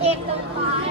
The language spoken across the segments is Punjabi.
เอกตรงซ้าย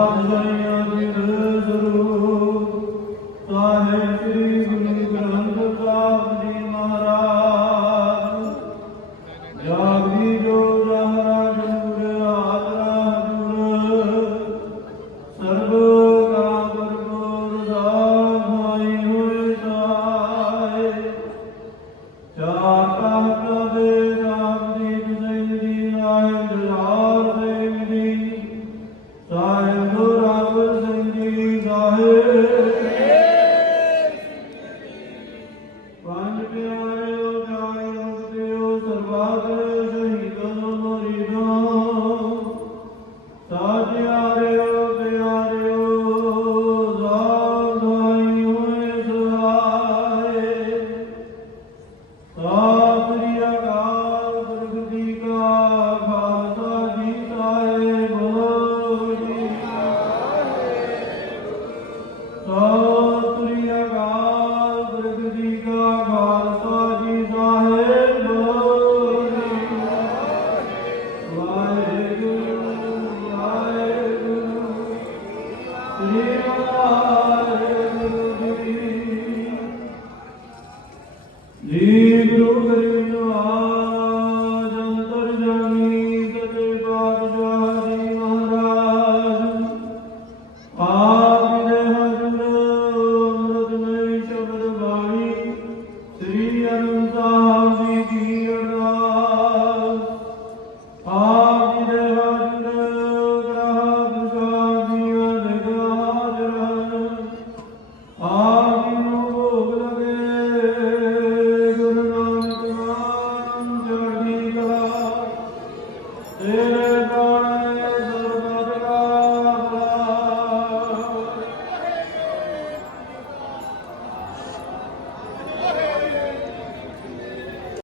Amen. ਜੀ ਗੁਰੂ ਕਰੀ ਨਾਜ ਅੰਤਰ ਜਾਮੀ ਤਤੇ ਬਾਦਸ਼ਾਹ ਜੀ ਮਹਾਰਾਜ। ਆਪ ਦੇ ਹਰਨ ਅੰਮ੍ਰਿਤ ਮਈ ਸ਼ਬਦ ਬਾਣੀ ਸ੍ਰੀ ਅਨੰਦਾਂ ਜੀ ਕੀ ਅਰਦਾਸ। ਆਪ ਦੇ ਹਰਨ ਗ੍ਰਹਿ ਪ੍ਰਸਾਦ ਦੀਆਂ ਨਿਗਾਹ ਜਰਨ ਆਪ